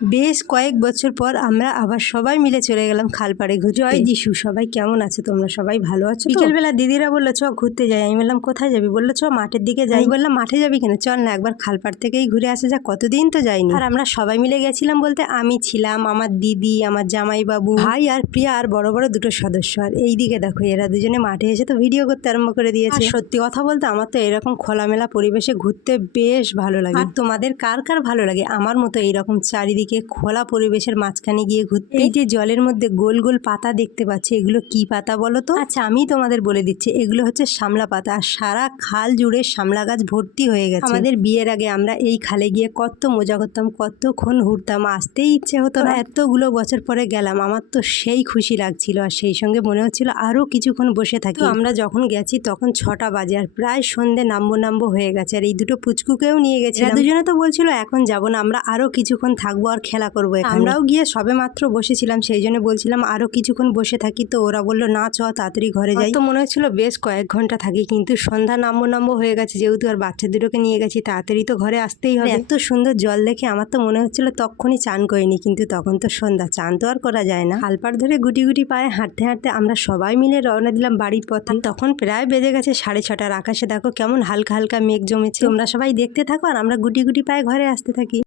বেশ কয়েক বছর পর আমরা আবার সবাই মিলে চলে গেলাম খালপাড়ে ঘুরতে। জয় যিশু, সবাই কেমন আছে? তোমরা সবাই ভালো আছো? বিকেলবেলা দিদিরা বললো চ ঘুরতে যাই। আমি বললাম কোথায় যাবি? বললো চ মাঠের দিকে যাই। বললাম মাঠে যাবি কেন? চল না একবার খালপাড় থেকেই ঘুরে আসা যাক, কতদিন তো যাইনি। আর আমরা সবাই মিলে গেছিলাম বলতে আমি ছিলাম, আমার দিদি, আমার জামাইবাবু, ভাই আর প্রিয়া আর বড় বড় দুটো সদস্য। আর এইদিকে দেখো এরা দুজনে মাঠে এসে তো ভিডিও করতে আরম্ভ করে দিয়েছে। আর সত্যি কথা বলতে আমার তো এরকম খোলামেলা পরিবেশে ঘুরতে বেশ ভালো লাগে। আর তোমাদের কার কার ভালো লাগে আমার মতো এইরকম চারিদিকে খোলা পরিবেশের মাঝখানে গিয়ে ঘুরতে? এই যে জলের মধ্যে গোল গোল পাতা দেখতে পাচ্ছি, এগুলো কি পাতা বলো তো? আচ্ছা আমি তোমাদের বলে দিচ্ছি, এগুলো হচ্ছে শামলা পাতা। আর সারা খাল জুড়ে শামলা গাছ ভর্তি হয়ে গেছে। আমাদের বিয়ের আগে আমরা এই খালে গিয়ে কত মজা করতাম, কতক্ষণ ঘুরতাম, আসতেই ইচ্ছে হতো না। এতগুলো বছর পরে গেলাম, আমার তো সেই খুশি লাগছিল। আর সেই সঙ্গে মনে হচ্ছিল আরো কিছুক্ষণ বসে থাকি। আমরা যখন গেছি তখন 6টা বাজে আর প্রায় সন্ধে নামবো হয়ে গেছে। আর এই দুটো পুচকুকেও নিয়ে গেছি। দুজনে তো বলছিল এখন যাবো না, আমরা আরো কিছুক্ষণ থাকবো আর খেলা করবো। আমরাও গিয়ে সবে মাত্র বসেছিলাম, সেই জন্য বলছিলাম আরো কিছুক্ষণ বসে থাকি। তো ওরা বললো না চ তাড়াতাড়ি ঘরে যাই। তো মনে হচ্ছিল বেশ কয়েক ঘন্টা থাকি, কিন্তু সন্ধ্যা নামবো হয়ে গেছে। যেহেতু আর বাচ্চা দুটোকে নিয়ে গেছি, তাড়াতাড়ি তো ঘরে আসতেই হবে। এত সুন্দর জল দেখে আমার তো মনে হচ্ছিল তখনই চান করিনি, কিন্তু তখন তো সন্ধ্যা, চান তো আর করা যায় না। খালপাড় ধরে গুটি গুটি পায়ে হাঁটতে হাঁটতে আমরা সবাই মিলে রওনা দিলাম বাড়ির পথে। তখন প্রায় বেজে গেছে 6:30। আকাশে দেখো কেমন হালকা হালকা মেঘ জমেছে। তোমরা সবাই দেখতে থাকো আর আমরা গুটি গুটি পায়ে ঘরে আসতে থাকি।